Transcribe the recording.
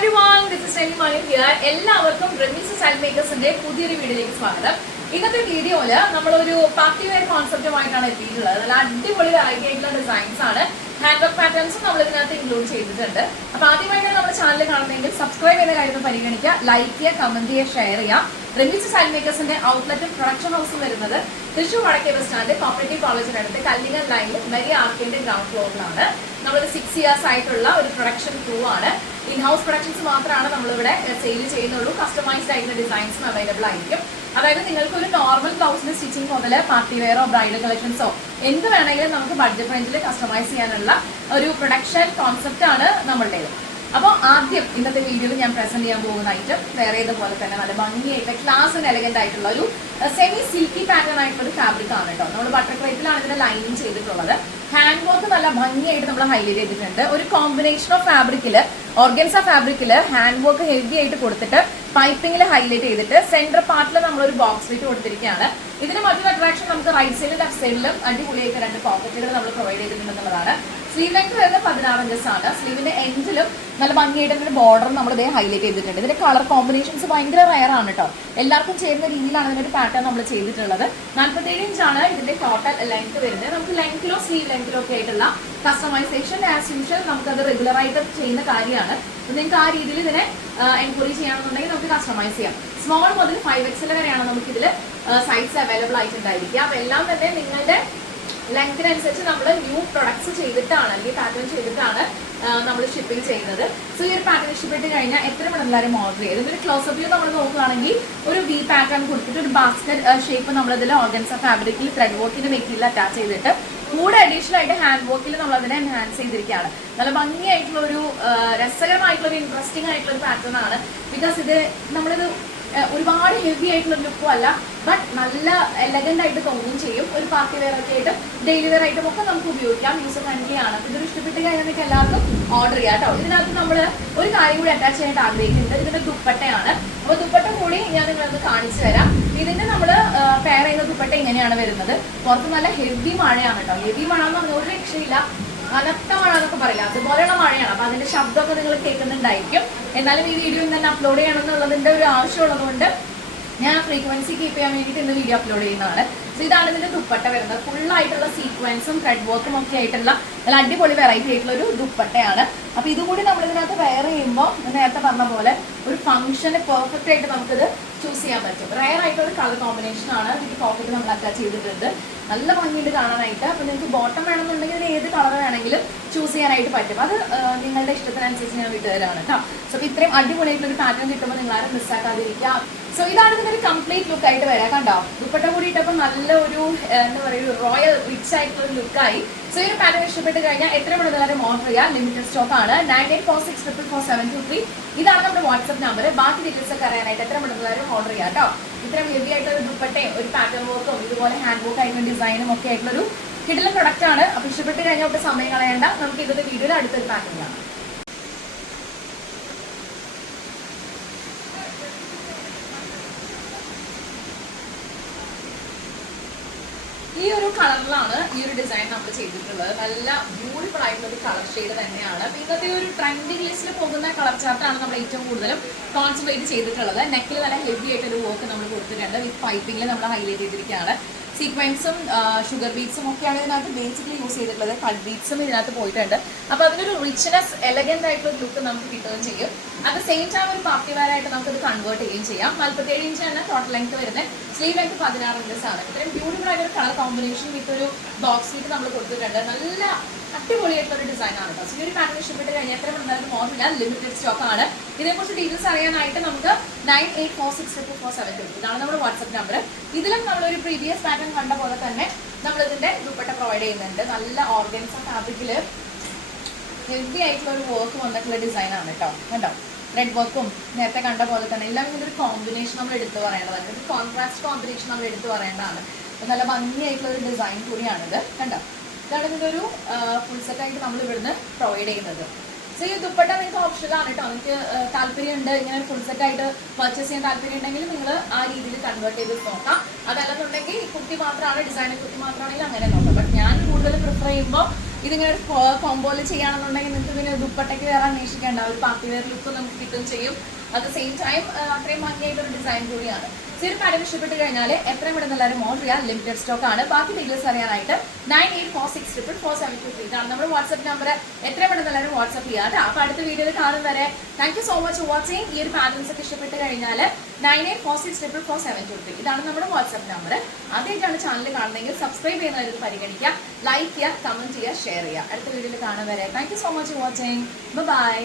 everyone, this is Nelly Maya here. എല്ലാവർക്കും Remees style മേക്കേഴ്സിന്റെ പുതിയൊരു വീഡിയോയിലേക്ക് സ്വാഗതം. ഇന്നത്തെ വീഡിയോയില് നമ്മളൊരു പാർട്ടി വെയർ കോൺസെപ്റ്റുമായിട്ടാണ് എത്തിയിട്ടുള്ളത്. നല്ല അടിപൊളി വെറൈറ്റി ആയിട്ടുള്ള ഡിസൈൻസ് ആണ്. ഹാൻഡ് വർക്ക് പാറ്റേൺസും നമ്മൾ ഇതിനകത്ത് ഇൻക്ലൂഡ് ചെയ്തിട്ടുണ്ട്. അപ്പോൾ ആദ്യമായിട്ടാണ് നമ്മുടെ ചാനൽ കാണുന്നതെങ്കിൽ സബ്സ്ക്രൈബ് ചെയ്യുന്ന കാര്യം പരിഗണിക്കുക, ലൈക്ക് ചെയ്യുക, കമന്റ് ചെയ്യുക, ഷെയർ ചെയ്യുക. റെമീസ് സ്റ്റൈൽ മേക്കേഴ്സിന്റെ ഔട്ട്ലെറ്റും പ്രൊഡക്ഷൻ ഹൗസും വരുന്നത് തൃശ്ശൂർ വടക്കേ ബസ് സ്റ്റാൻഡ് കോപ്പറേറ്റീവ് കോളേജിനടുത്ത് കല്ലിങ്ങൽ ലൈനിൽ മെരി ആർക്കിന്റെ ഗ്രൗണ്ട് ഫ്ലോറിലാണ്. നമ്മളൊരു 6 years ആയിട്ടുള്ള ഒരു പ്രൊഡക്ഷൻ ക്രൂ ആണ്. ഇൻ ഹൗസ് പ്രൊഡക്ഷൻസ് മാത്രമാണ് നമ്മളിവിടെ സെയിൽ ചെയ്യുന്നുള്ളൂ. കസ്റ്റമൈസ്ഡ് ആയിട്ടുള്ള ഡിസൈൻസും അവൈലബിൾ ആയിരിക്കും. അതായത് നിങ്ങൾക്ക് ഒരു നോർമൽ ബ്ലൗസിന്റെ സ്റ്റിച്ചിങ് മുതൽ പാർട്ടി വെയറോ ബ്രൈഡൽ കളക്ഷൻസോ എന്ത് വേണമെങ്കിലും നമുക്ക് ബഡ്ജറ്റ് റേഞ്ചിൽ കസ്റ്റമൈസ് ചെയ്യാനുള്ള ഒരു പ്രൊഡക്ഷൻ കോൺസെപ്റ്റ് ആണ് നമ്മളുടേത്. അപ്പോൾ ആദ്യം ഇന്നത്തെ വീഡിയോയിൽ ഞാൻ പ്രസന്റ് ചെയ്യാൻ പോകുന്ന ഐറ്റം വേറെ ഇതുപോലെ തന്നെ നല്ല ഭംഗിയായിട്ട് ക്ലാസ് ആൻഡ് എലഗന്റ് ആയിട്ടുള്ള ഒരു സെമി സിൽക്കി പാറ്റേൺ ആയിട്ടുള്ള ഒരു ഫാബ്രിക് ആണ് കേട്ടോ. നമ്മൾ ബട്ടർ ക്രേപ്പിലാണ് ഇതിന്റെ ലൈനിങ് ചെയ്തിട്ടുള്ളത്. ഹാൻഡ് വർക്ക് നല്ല ഭംഗിയായിട്ട് നമ്മൾ ഹൈലൈറ്റ് ചെയ്തിട്ടുണ്ട്. ഒരു കോമ്പിനേഷൻ ഓഫ് ഫാബ്രിക്കില് ഓർഗൻസ ഫാബ്രിക്കില് ഹാൻഡ് വർക്ക് ഹെവി ആയിട്ട് കൊടുത്തിട്ട് പൈപ്പിംഗിൽ ഹൈലൈറ്റ് ചെയ്തിട്ട് സെന്റർ പാർട്ടിൽ നമ്മളൊരു ബോക്സ് വിറ്റ് കൊടുത്തിരിക്കുകയാണ്. ഇതിന് മറ്റൊരു അട്രാക്ഷൻ നമുക്ക് റൈറ്റ് സൈഡിലും ലെഫ്റ്റ് സൈഡിലും അടിപൊളിയായിട്ട് 2 പോക്കറ്റുകൾ നമ്മൾ പ്രൊവൈഡ് ചെയ്തിട്ടുണ്ടെന്നുള്ളതാണ്. സ്ലീവ് ലെങ്ത് വരുന്നത് 16 inches ആണ്. സ്ലീവിന്റെ എൻഡിലും നല്ല ഭംഗിയായിട്ട് ബോർഡർ നമ്മൾ ഇതേ ഹൈലൈറ്റ് ചെയ്തിട്ടുണ്ട്. ഇതിന്റെ കളർ കോമ്പിനേഷൻസ് ഭയങ്കര റയർ ആണ് കേട്ടോ. എല്ലാവർക്കും ചേരുന്ന രീതിയിലാണ് ഇതിനൊരു പാറ്റേൺ നമ്മൾ ചെയ്തിട്ടുള്ളത്. 47 inch ആണ് ഇതിന്റെ ടോട്ടൽ ലെങ്ത് വരുന്നത്. നമുക്ക് ലെങ്ത്തിലോ സ്ലീവ് ലെങ്ത്തിലോ ഒക്കെ ആയിട്ടുള്ള കസ്റ്റമൈസേഷൻ ആസ് യൂഷ്വൽ നമുക്കത് റെഗുലർ ആയിട്ട് ചെയ്യുന്ന കാര്യമാണ്. നിങ്ങൾക്ക് ആ രീതിയിൽ ഇതിനെ എൻക്വയറി ചെയ്യണമെന്നുണ്ടെങ്കിൽ നമുക്ക് കസ്റ്റമൈസ് ചെയ്യാം. സ്മോൾ മുതൽ 5XL വരെയാണ് നമുക്ക് ഇതിൽ സൈസ് അവൈലബിൾ ആയിട്ടുണ്ടായിരിക്കുക. അപ്പൊ എല്ലാം തന്നെ നിങ്ങളുടെ ലെങ്തിനനുസരിച്ച് നമ്മൾ ന്യൂ പ്രൊഡക്ട്സ് ചെയ്തിട്ടാണ് അല്ലെങ്കിൽ പാറ്റേൺ ചെയ്തിട്ടാണ് നമ്മൾ ഷിപ്പിംഗ് ചെയ്യുന്നത്. സോ ഈ ഒരു പാറ്റേൺ ഇഷ്ടപ്പെട്ട് കഴിഞ്ഞാൽ എത്ര എല്ലാവരും ഓർഡർ ചെയ്യും. ഇതിന്റെ ക്ലോസപ്പ് വ്യൂ നമ്മൾ നോക്കുകയാണെങ്കിൽ ഒരു വി പാറ്റേൺ കൊടുത്തിട്ട് ഒരു ബാസ്ക്കറ്റ് ഷേപ്പ് നമ്മളിതിൽ ഓർഗൻസ ഫാബ്രിക്കിൽ ത്രെഡ് വർക്കിന്റെ മെറ്റീരിയൽ അറ്റാച്ച് ചെയ്തിട്ട് കൂടെ അഡീഷണൽ ആയിട്ട് ഹാൻഡ് വർക്കിൽ നമ്മൾ അതിനെ എൻഹാൻസ് ചെയ്തിരിക്കുകയാണ്. നല്ല ഭംഗിയായിട്ടുള്ള ഒരു രസകരമായിട്ടുള്ള ഒരു ഇൻട്രസ്റ്റിംഗ് ആയിട്ടുള്ള ഒരു പാറ്റേൺ ആണ്. ബിക്കോസ് ഇത് നമ്മളിത് ഒരുപാട് ഹെവി ആയിട്ടുള്ള ലുക്കും അല്ല, ബട്ട് നല്ല എലഗന്റ് ആയിട്ട് തോന്നുകയും ചെയ്യും. ഒരു പാർട്ടി വെയർ ഒക്കെ ആയിട്ട് ഡെയിലി വെയർ ആയിട്ടും ഒക്കെ നമുക്ക് ഉപയോഗിക്കാം. യൂസർ ഫ്രണ്ട്ലി ആണ്. ഇതൊരു ഇഷ്ടപ്പെട്ട് കഴിഞ്ഞാൽ നിങ്ങൾക്ക് എല്ലാവർക്കും ഓർഡർ ചെയ്യാം കേട്ടോ. ഇതിനകത്ത് നമ്മൾ ഒരു കാര്യം കൂടി അറ്റാച്ച് ചെയ്യാനായിട്ട് ആഗ്രഹിക്കുന്നുണ്ട്. ഇതിന്റെ ദുപ്പട്ടയാണ്. അപ്പോൾ ദുപ്പട്ട കൂടി ഞാൻ നിങ്ങളൊന്ന് കാണിച്ചു തരാം. ഇതിന്റെ നമ്മൾ പെയർ ചെയ്യുന്ന ദുപ്പട്ട ഇങ്ങനെയാണ് വരുന്നത്. പുറത്ത് നല്ല ഹെവി മഴയാണ് കേട്ടോ. ഹെവി മഴ എന്ന് പറഞ്ഞാൽ ഒരു രക്ഷയില്ല, കനത്ത മഴ എന്നൊക്കെ പറയില്ല, അതുപോലെയുള്ള മഴയാണ്. അപ്പൊ അതിന്റെ ശബ്ദമൊക്കെ നിങ്ങൾ കേൾക്കുന്നുണ്ടായിരിക്കും. എന്നാലും ഈ വീഡിയോ ഇന്ന് തന്നെ അപ്ലോഡ് ചെയ്യണമെന്നുള്ളതിന്റെ ഒരു ആവശ്യമുള്ളതുകൊണ്ട് ഞാൻ ഫ്രീക്വൻസി കീപ്പ് ചെയ്യാൻ വേണ്ടിയിട്ട് ഇന്ന് വീഡിയോ അപ്ലോഡ് ചെയ്യുന്നതാണ്. സോ ഇതാണ് ഇതിന്റെ ദുപ്പട്ട വരുന്നത്. ഫുൾ ആയിട്ടുള്ള സീക്വൻസും ത്രെഡ് വർക്കും ഒക്കെ ആയിട്ടുള്ള നല്ല അടിപൊളി വെറൈറ്റി ആയിട്ടുള്ള ഒരു ദുപ്പട്ടയാണ്. അപ്പൊ ഇതുകൂടി നമ്മൾ ഇതിനകത്ത് വെയർ ചെയ്യുമ്പോൾ നേരത്തെ പറഞ്ഞ പോലെ ഒരു ഫംഗ്ഷന് പെർഫെക്റ്റ് ആയിട്ട് നമുക്കിത് ചൂസ് ചെയ്യാൻ പറ്റും. റയർ ആയിട്ടുള്ള ഒരു കളർ കോമ്പിനേഷൻ ആണ്. ഇതിന്റെ പോക്കറ്റ് നമ്മൾ അറ്റാച്ച് ചെയ്തിട്ടുണ്ട്. നല്ല ഭംഗിയുണ്ട് കാണാനായിട്ട്. അപ്പൊ നിങ്ങൾക്ക് ബോട്ടം വേണമെന്നുണ്ടെങ്കിൽ ഇതിന് ഏത് കളർ വേണമെങ്കിലും ചൂസ് ചെയ്യാനായിട്ട് പറ്റും. അത് നിങ്ങളുടെ ഇഷ്ടത്തിനനുസരിച്ച് ഞാൻ വിട്ടുതരാണ് കേട്ടോ. സോ ഇത്രയും അടിപൊളിയായിട്ടുള്ള ഒരു പാറ്റേൺ കിട്ടുമ്പോൾ നിങ്ങൾ ആരും മിസ്സാക്കാതിരിക്കുക. സോ ഇതാണ് ഇതിന്റെ ഒരു കംപ്ലീറ്റ് ലുക്ക് ആയിട്ട് വരാം. കണ്ടോ, ദുപ്പട്ട കൂടിയിട്ടപ്പോൾ നല്ല ഒരു എന്താ പറയുക, ഒരു റോയൽ റിച്ച് ആയിട്ടുള്ള ഒരു ലുക്കായി. സോ ഈ ഒരു പാറ്റേൺ ഇഷ്ടപ്പെട്ട് കഴിഞ്ഞാൽ എത്ര മണിവരെ ഓർഡർ ചെയ്യാം. ലിമിറ്റഡ് സ്റ്റോക്ക് ആണ്. 9846444723 ഇതാണ് നമ്മുടെ വാട്സ്ആപ്പ് നമ്പർ. ബാക്കി ഡീറ്റെയിൽസ് ഒക്കെ അറിയാനായിട്ട് എത്ര മണിവരെ ഓർഡർ ചെയ്യാം കേട്ടോ. ഇത്രയും ഹെവി ആയിട്ടുള്ള ഒരു ദുപ്പട്ടയും ഒരു പാറ്റേൺ വർക്കും ഇതുപോലെ ഹാൻഡ് വർക്ക് ആയിട്ടുള്ള ഡിസൈനും ഒക്കെ ആയിട്ടുള്ളൊരു കിടിലൻ പ്രൊഡക്റ്റ് ആണ്. അപ്പൊ ഇഷ്ടപ്പെട്ട് കഴിഞ്ഞാൽ ഒട്ടും സമയം കളയേണ്ട. നമുക്ക് ഇന്നത്തെ വീഡിയോയിൽ അടുത്തൊരു പാറ്റേൺ കാണാം. ഈ ഒരു കളറിലാണ് ഈ ഒരു ഡിസൈൻ നമ്മൾ ചെയ്തിട്ടുള്ളത്. നല്ല ബ്യൂട്ടിഫുൾ ആയിട്ടുള്ള ഒരു കളർ ഷെയ്ഡ് തന്നെയാണ്. അപ്പൊ ഇന്നത്തെ ഒരു ട്രെൻഡിങ് ലിസ്റ്റിൽ പോകുന്ന കളർ ചാർട്ടാണ് നമ്മൾ ഏറ്റവും കൂടുതലും കോൺസെൻട്രേറ്റ് ചെയ്തിട്ടുള്ളത്. നെക്കിൽ നല്ല ഹെവി ആയിട്ടൊരു വർക്ക് നമ്മൾ കൊടുത്തിട്ടുണ്ട്. വിത്ത് പൈപ്പിംഗിൽ നമ്മൾ ഹൈലൈറ്റ് ചെയ്തിരിക്കുകയാണ്. സീക്വൻസും ഷുഗർ ബീഡ്സും ഒക്കെയാണ് ഇതിനകത്ത് ബേസിക്കലി യൂസ് ചെയ്തിട്ടുള്ളത്. കട്ട് ബീഡ്സും ഇതിനകത്ത് പോയിട്ടുണ്ട്. അപ്പോൾ അതിനൊരു റിച്ച്നെസ് എലഗന്റ് ആയിട്ടുള്ള ലുക്ക് നമുക്ക് കിട്ടുകയും ചെയ്യും. അറ്റ് ദ സെയിം ടൈം ഒരു പാർട്ടി വെയർ ആയിട്ട് നമുക്കത് കൺവേർട്ട് ചെയ്യുകയും ചെയ്യാം. 47 inch ആണ് ടോട്ടൽ ലെങ്ത് വരുന്നത്. സ്ലീവ് ലെങ്ത് 16 inches ആണ്. ഇത്രയും ബ്യൂട്ടിഫുൾ ആയിട്ടൊരു കളർ കോമ്പിനേഷൻ വിത്ത് ഒരു ബോക്സ് വീട്ട് നമ്മൾ കൊടുത്തിട്ടുണ്ട്. നല്ല അടിപൊളിയായിട്ടുള്ള ഡിസൈൻ ആണ് കേട്ടോ. ഈ ഒരു പാറ്റേൺ ഇഷ്ടപ്പെട്ട് കഴിഞ്ഞാൽ എത്ര മണിവരെ ഓർഡർ ചെയ്യാൻ. ലിമിറ്റഡ് സ്റ്റോക്ക് ആണ്. ഇതിനെക്കുറിച്ച് ഡീറ്റെയിൽസ് അറിയാനായിട്ട് നമുക്ക് 9846444723 ഇതാണ് നമ്മുടെ വാട്സ്ആപ്പ് നമ്പർ. ഇതിലും നമ്മളൊരു പ്രീവിയസ് പാറ്റേൺ കണ്ട പോലെ തന്നെ നമ്മളിതിന്റെ ദുപ്പട്ട പ്രൊവൈഡ് ചെയ്യുന്നുണ്ട്. നല്ല ഓർഗൻസ ഫാബ്രിക്കില് ഹെവി ആയിട്ടുള്ള ഒരു വർക്ക് വന്നിട്ടുള്ള ഡിസൈൻ ആണ് കേട്ടോ. കണ്ടോ, റെഡ് വർക്കും നേരത്തെ കണ്ട പോലെ തന്നെ എല്ലാം ഇതിന്റെ ഒരു കോമ്പിനേഷൻ നമ്മൾ എടുത്തു പറയേണ്ടതാണ്. ഒരു കോൺട്രാസ്റ്റ് കോമ്പിനേഷൻ നമ്മൾ എടുത്തു പറയേണ്ടതാണ്. നല്ല ഭംഗിയായിട്ടുള്ള ഒരു ഡിസൈൻ കൂടിയാണിത്. കണ്ടോ, ഇതാണ് ഇതിന്റെ ഒരു ഫുൾ സെറ്റ് ആയിട്ട് നമ്മൾ ഇവിടുന്ന് പ്രൊവൈഡ് ചെയ്യുന്നത്. സോ ഈ ദുപ്പട്ട നിങ്ങൾക്ക് ഓപ്ഷനാണ് കേട്ടോ. നിങ്ങൾക്ക് താല്പര്യമുണ്ട് ഇങ്ങനെ ഫുൾ സെറ്റ് ആയിട്ട് പർച്ചേസ് ചെയ്യാൻ താല്പര്യം ഉണ്ടെങ്കിൽ നിങ്ങൾ ആ രീതിയിൽ കൺവേർട്ട് ചെയ്ത് നോക്കാം. അതല്ലെന്നുണ്ടെങ്കിൽ കുർത്തി മാത്രമാണ് ഡിസൈനർ കുർത്തി മാത്രമാണെങ്കിൽ അങ്ങനെ നോക്കാം. ബട്ട് ഞാൻ കൂടുതൽ പ്രിഫർ ചെയ്യുമ്പോൾ ഇതിങ്ങനെ ഒരു കോമ്പോയിൽ ചെയ്യുകയാണെന്നുണ്ടെങ്കിൽ നിങ്ങൾക്ക് ഇതിന് ദുപ്പട്ടയ്ക്ക് വേറെ അന്വേഷിക്കേണ്ട ഒരു പാർട്ടി വെയർ ലുക്ക് നമുക്ക് കിട്ടും ചെയ്യും. അറ്റ് ദ സെയിം ടൈം അത്രയും ഭംഗിയായിട്ടൊരു ഡിസൈൻ കൂടിയാണ്. ഈ ഒരു പാറ്റേൺ ഇഷ്ടപ്പെട്ട് കഴിഞ്ഞാൽ എത്രയും പെട്ടെന്ന് എല്ലാവരും ഓർഡർ ചെയ്യാം. ലിമിറ്റഡ് സ്റ്റോക്ക് ആണ്. ബാക്കി ഡീറ്റെയിൽസ് അറിയാനായിട്ട് 9846444723 ഇതാണ് നമ്മുടെ വാട്സ്ആപ്പ് നമ്പർ. എത്രയും പെട്ടെന്ന് എല്ലാവരും വാട്സ്ആപ്പ് ചെയ്യാം കേട്ടോ. അപ്പോൾ അടുത്ത വീഡിയോയിൽ കാണും വരെ thank you so much for watching. ഈ ഒരു പാറ്റേൺസ് ഒക്കെ ഇഷ്ടപ്പെട്ട് കഴിഞ്ഞാൽ 9846444723 ഇതാണ് നമ്മുടെ വാട്സ്ആപ്പ് നമ്പർ. ആദ്യമായിട്ടാണ് ചാനൽ കാണുന്നതെങ്കിൽ സബ്സ്ക്രൈബ് ചെയ്യുന്നവർ പരിഗണിക്കുക, ലൈക്ക് ചെയ്യുക, കമന്റ് ചെയ്യുക, ഷെയർ ചെയ്യുക. അടുത്ത വീഡിയോയിൽ കാണും വരെ thank you so much for watching. By.